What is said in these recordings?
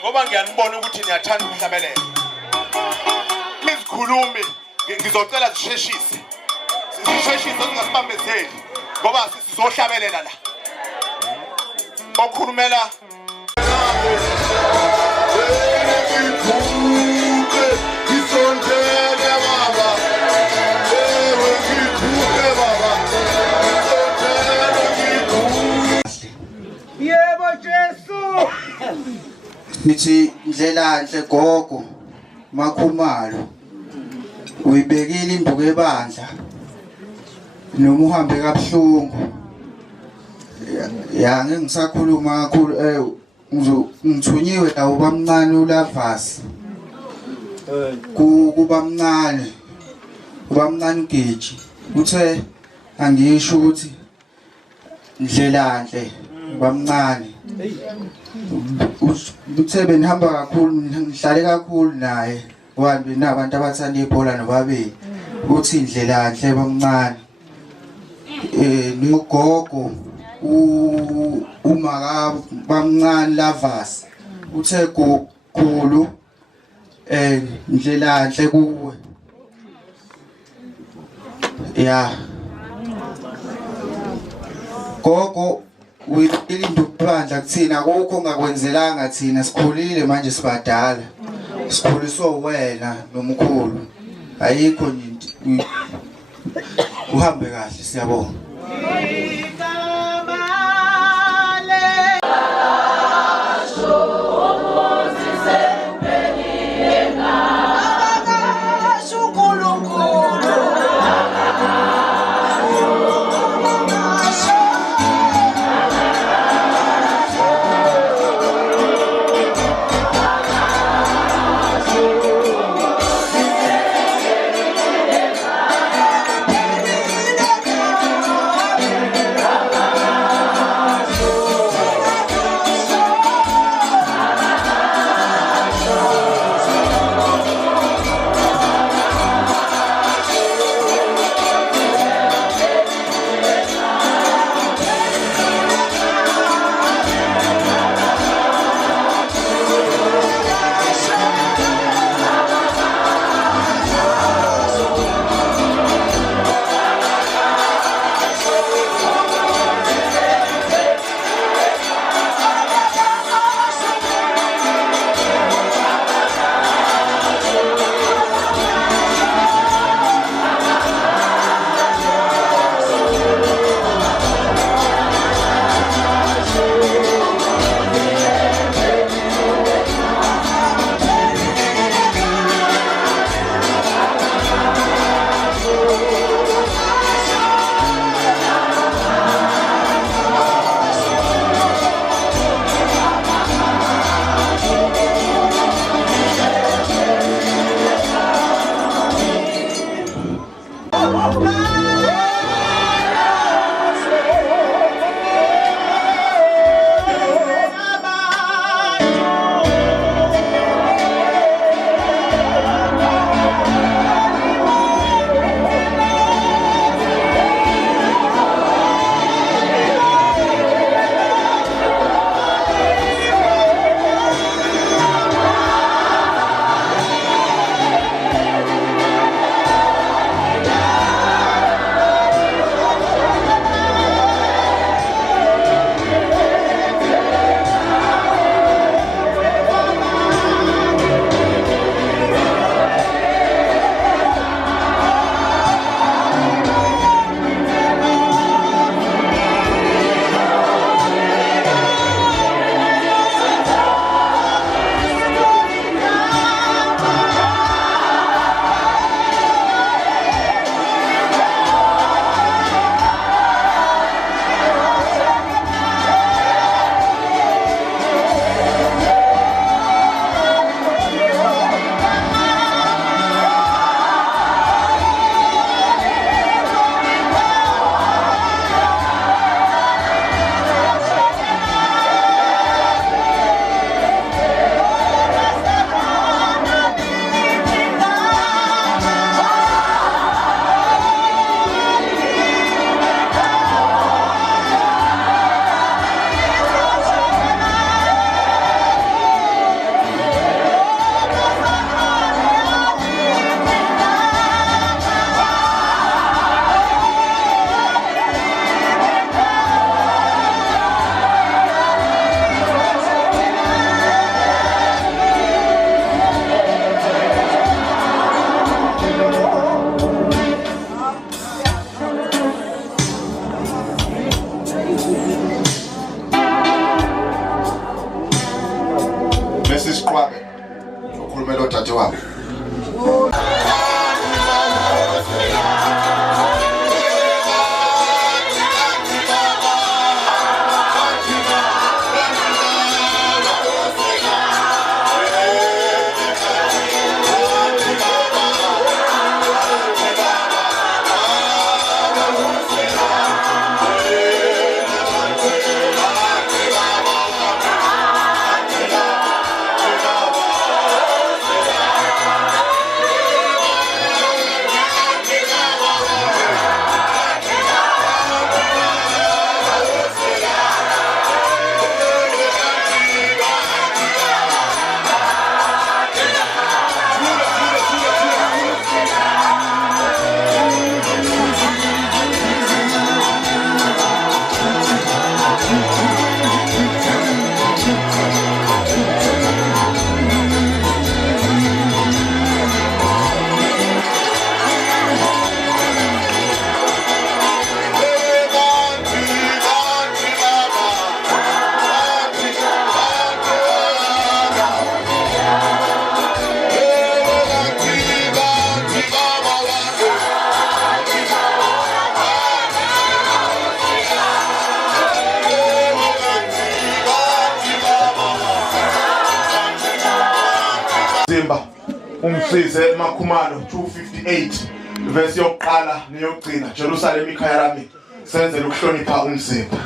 Ngoba ngiyanibona ukuthi niyathanda ukuhlabelela. Izikhulumi ngizocela zisheshise. Sisheshise singasibambezeli ngoba sizohlabelela la. Okhulumela Yebo Jesu. Nithi ndlela nhle gogo Makhumalo uyibekile induku ebandla noma uhambe kabuhlungu ya ngisakhuluma kakhulu ngithunyiwe la ubamncane uLavasi kubamncane Geji uthe angisho ukuthi ndlela nhle bamncane uthe benihamba kakhulu ngihlale kakhulu naye wabe nabantu abathanda ibhola nobabili uthi indlela nhle bamncane nogogo umaka bamncane Lavasi uthe kukhulu indlela nhle kuwe ya gogo uyilindubandla kuthina akukho ongakwenzelanga thina sikhulile manje sibadala sikhuliswe wena nomkhulu ayikho nje uhambe kahle siyabonga usisiqwabe ukhulumela odade wabo. Umsize Makhumalo 258 verse yokuqala neyokugcina Jerusalem ikhaya lami senze ukuhlonipha umzimba.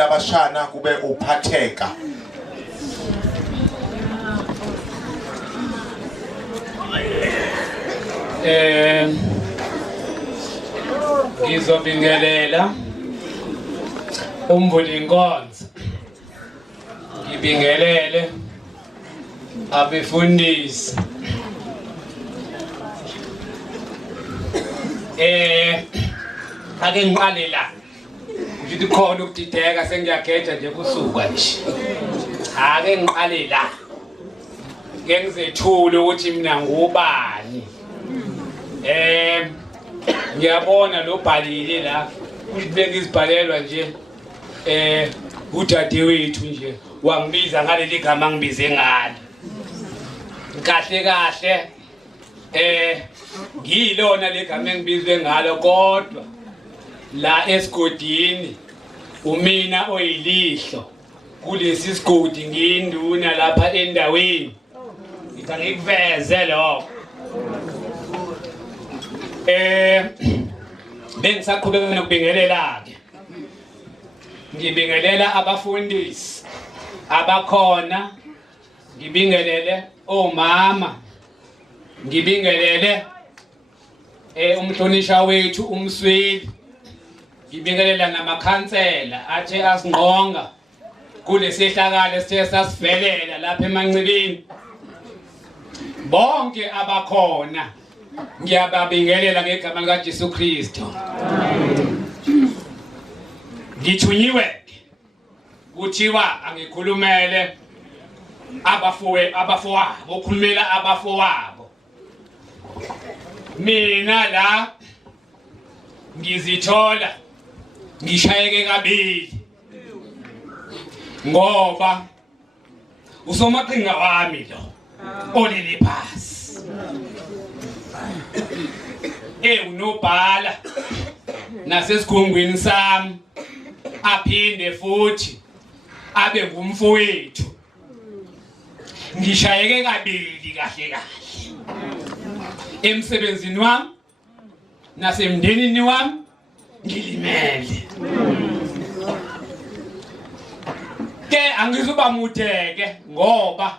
Abashana kube uphatheka. Ngizobingelela umvuli inkonzo. Ngibingelele abefundisi. Ake ngiqale la. Ngithi khona ukudideka sengiyageja nje kusuka nje. Ake ngiqale la. Ngeke ngizethule ukuthi mina ngubani. Ngiyabona lo bhalile la ukuthi ngizibhalelwa nje udade wethu nje wangibiza ngaleli gama ngibize ngalo. Kahle kahle ngiyilona legama engibizwe ngalo kodwa la esigodini umina oyilihlo kulesi sigodi ngiyinduna lapha endaweni. Ngithi ngikuveze lokho. Bengisaqhubeka nokubingelela ke. Ngibingelela abafundisi abakhona, ngibingelele omama, ngibingelele umhlonisha wethu umsweli, ngibingelela namakhansela athe asinqonga kulesihlakalo esithe sasivelela lapha eMancibini. bonke abakhona ngiyababingelela ngegama lika Jesu Kristo. Ngithunyiwe kuthiwa angikhulumele abafowabo, ukhulumela abafowabo. Mina la ngizithola ngishayeke kabili ngoba usomaqhinga wami lo olele phasi unobhala nasesigungwini sami aphinde futhi abe ngumfowethu. Ngishayeke kabili kahle kahle emsebenzini wami nasemndenini wami ngilimele. Ke angizuba mudeke ngoba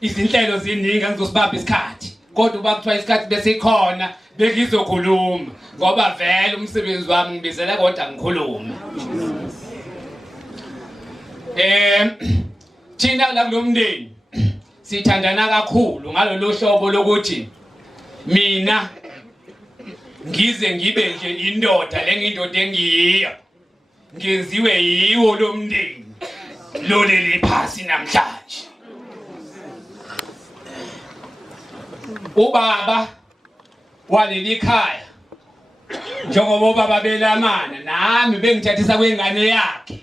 izinhlelo ziningi angizosibamba isikhathi, kodwa uba kuthiwa isikhathi bese khona bengizokhuluma ngoba vele umsebenzi wami ngibizela kodwa ngikhuluma. Thina la kulomndeni sithandana kakhulu ngalolu hlobo lokuthi mina ngize ngibe nje indoda lengindoda engiyiyo ngenziwe yiwo lomndeni lolele phasi namhlanje. Ubaba waleli khaya njengoba ubaba belamana nami bengithathisa kwengane yakhe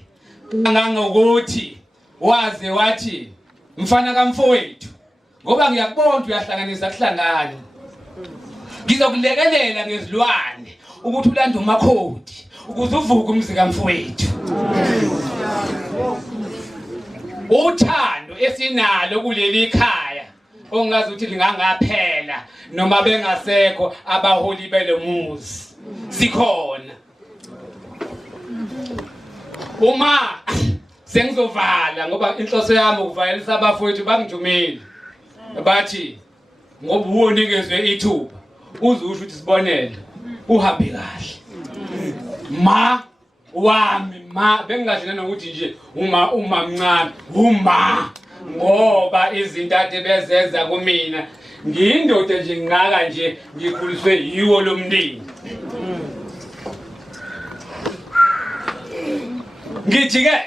kangangokuthi waze wathi mfana kamfowethu ngoba ngiyakubona uyahlanganisa kuhlangana ngizokulekelela ngezilwane ukuthi ulande umakhodi ukuze uvuke umzi kamfowethu. Uthando esinalo kuleli khaya ongazi ukuthi lingangaphela noma bengasekho abaholi belomuzi sikhona. Uma sengizovala ngoba inhloso yami ukuvalisa abafowethu bangijumeli bathi ngoba uwonikezwe ithuba uzusho ukuthi sibonele uhambe kahle ma wami ma bengingasho nokuthi nje uma mncane uma ngoba izinto ade bezenza kumina ngiyindoda nje nginqaka nje ngikhuliswe yiwo lomndeni. Ngithi ke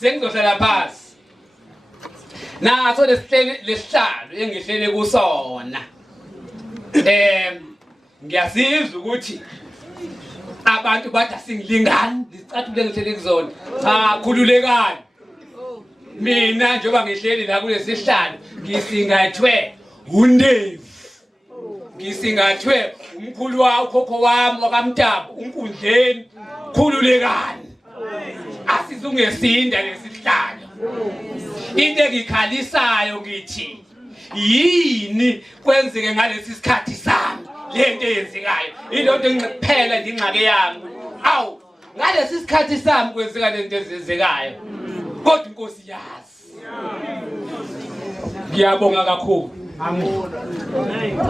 sengizohlala phansi naso lesihlalo engihlele kusona. Ngiyasizwa ukuthi abantu bathi asingilingani lisicathulo engihlele kuzona. Cha, khululekani. Mina njengoba ngihleli la kulesi sihlalo ngisingathwe uNdevu, ngisingathwe umkhulu wakhokho wami wakamntabu uNkundleni. Khululekani, asizungesinda lesihlalo. Into engikhalisayo ngithi yini kwenzeke ngalesi sikhathi sami lento eyenzekayo into engiphela ingxaki yami. Awu ngalesi sikhathi sami kwenzeka lento ezenzekayo kodwa inkosi yazi. Ngiyabonga kakhulu. Amen.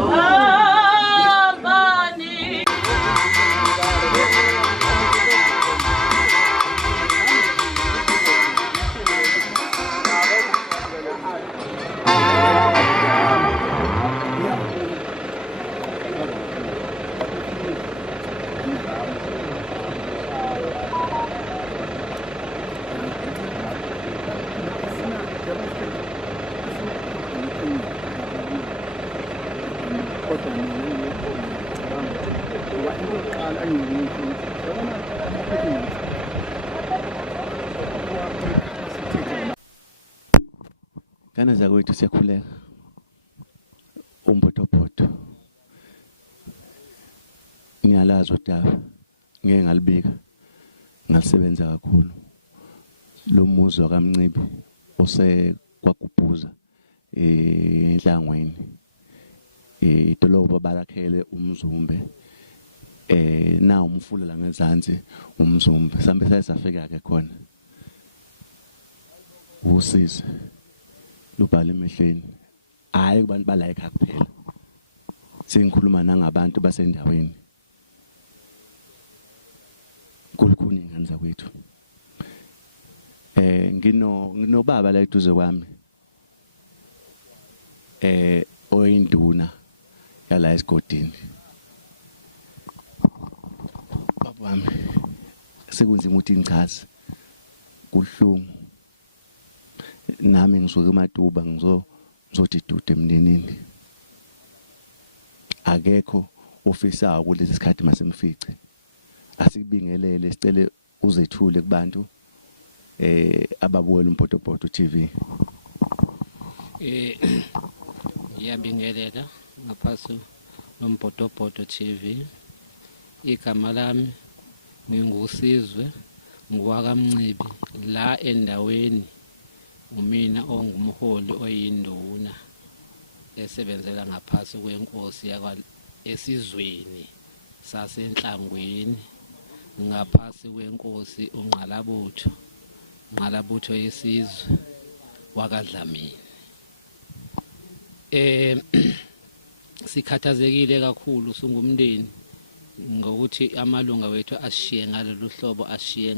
Kana zakwethu siyakhuleka umbotobhoto ngiyalazi udaba ngeke ngalibika ngalisebenza kakhulu lo muzi wakamncibi osekwagubhuza enhlangweni idolobha balakhele umzumbe na umfula la ngezansi umzumbe sambe sayisafika ke khona usize lubhala emehlweni hayi kubantu bala ekhaya kuphela sengikhuluma nangabantu basendaweni kukhulu ingane zakwethu nginobaba la eduze kwami oyinduna yala esigodini. Babami sekunzima ukuthi ngichaze kuhlungu nami ngisuka eMatuba ngizothi dude emndenini. Akekho ofisa kulesi sikhathi masemfice. Asikubingelele sicele uzethule kubantu ababuwela uMpotopoto TV. Ngiyabingelela ngaphasi noMpotopoto TV. Igama lami ngingusizwe ngwakamncibi la endaweni umina ongumholi oyinduna esebenzela ngaphasi kwenkosi yakwa esizweni sasenhlangweni ngaphasi kwenkosi uNqalabutho yesizwe wakwaDlamini. Sikhathazekile kakhulu singumndeni ngokuthi amalunga wethu ashiye ngalolu hlobo ashiye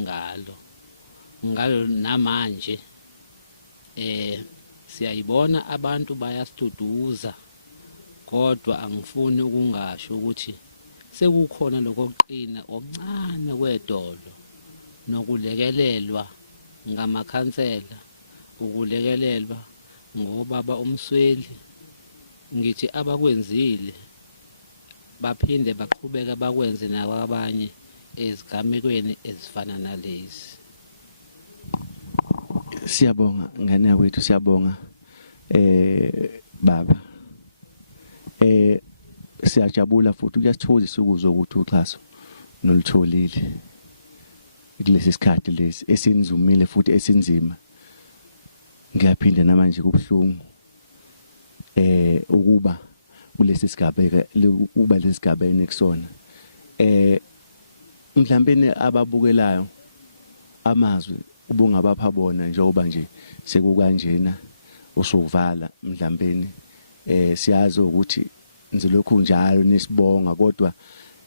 ngalo namanje siyayibona abantu bayasiduduza kodwa angifuni ukungasho ukuthi sekukhona lokuqina okuncane kwedolo nokulekelelwa ngamakhansela, ukulekelelwa ngobaba umsweli. Ngithi abakwenzile baphinde baqhubeka bakwenze nabanye ezigamekweni ezifana nalezi. Siyabonga ngane yakwethu, siyabonga baba. Siyajabula futhi kuyasithokozisa ukuzwa ukuthi uxhaso nolutholile kulesi sikhathi lesi esinzumile futhi esinzima. Ngiyaphinda namanje kubhlungu ukuba kulesi sigaba uba lesigabeni kusona. Mhlawumbe ababukelayo amazwi ubungabapha bona njengoba nje sekukanjena usuvala mhlawumbe siyazi ukuthi nizilokhu njalo nisibonga kodwa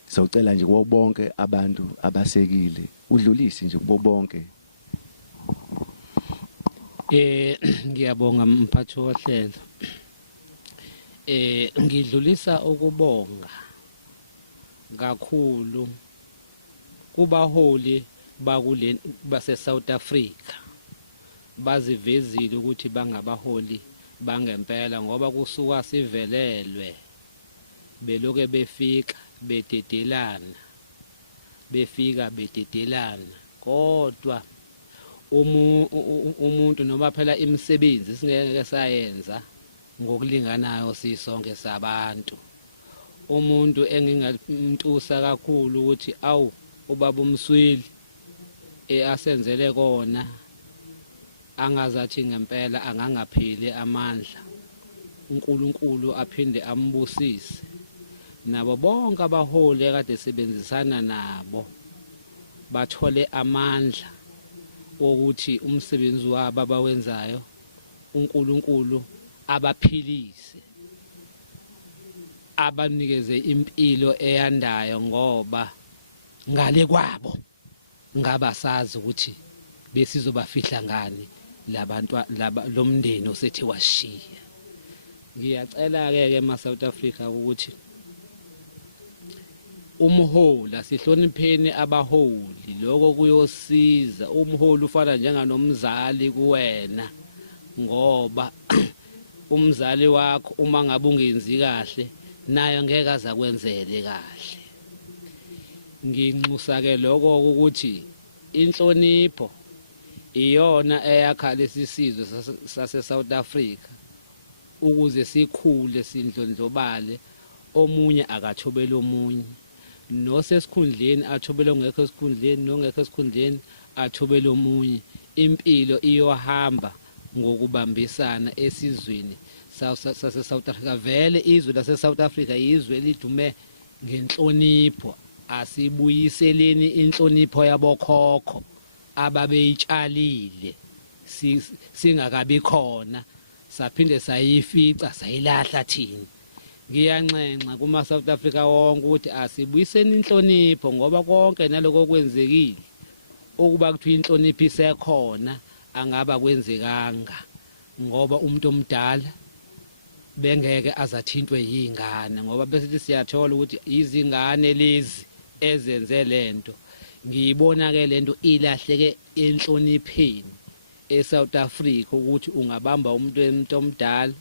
sawucela nje kubo bonke abantu abasekile udlulisi nje kubo bonke. Ngiyabonga mphathi wohlelo. Ngidlulisa ukubonga kakhulu kubaholi base South Africa bazivezile ukuthi bangabaholi bangempela ngoba kusuka sivelelwe beloke befika bededelana kodwa umuntu noma phela imisebenzi singeke sayenza ngokulinganayo sisonke sabantu. Umuntu engingamtusa kakhulu ukuthi awu ubaba umsweli asenzele kona angazathi ngempela angangapheli amandla. uNkulunkulu aphinde ambusise nabo bonke abaholi ekade sebenzisana nabo bathole amandla ukuthi umsebenzi wabo abawenzayo uNkulunkulu abaphilise, abanikeze impilo eyandayo ngoba ngale kwabo ngabasazi ukuthi besizobafihla ngani labantu lomndeni osethi washiya. Ngiyacela ke eSouth Africa ukuthi umholi asihlonipheni abaholi, lokho kuyosiza. Umholi ufana njenganomzali kuwena ngoba umzali wakho uma ngabe ungenzi kahle nayo ngeke azakwenzele kahle. Nginxusa ke lokho ukuthi inhlonipho iyona eyakha lesisizwe sase South Africa ukuze sikhule sindlondlobale, omunye akathobela omunye, nosesikhundleni athobela ongekho esikhundleni, nongekho esikhundleni athobela omunye. Impilo iyohamba ngokubambisana esizweni sase South Africa. Vele izwe lase South Africa izwe lidume ngenhlonipho. Asibuyiseleni inhlonipho yabokhokho ababeyitshalile singakabi khona, saphinde sayifica sayilahla thina. Ngiyanxenxa kuma South Africa wonke ukuthi asibuyiseni inhlonipho ngoba konke naloko kwenzekile ukuba kuthiwa inhlonipho isekhona angaba kwenzekanga ngoba umuntu omdala bengeke azathintwe yingane ngoba bese siyathola ukuthi izingane lezi ezenze lento. Ngiyibona ke lento ilahleke enhlonipheni eSouth Africa ukuthi ungabamba umuntu omdala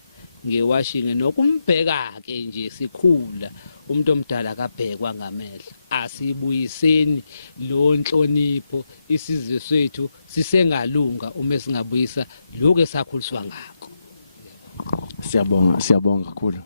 ngewashing nokumbheka ke nje sikhula umuntu omdala akabhekwa ngamehlo. Asibuyiseni lo nhlonipho isizwe sethu sisengalunga uma singabuyisa lokho esakhuliswa ngakho. Siyabonga kakhulu.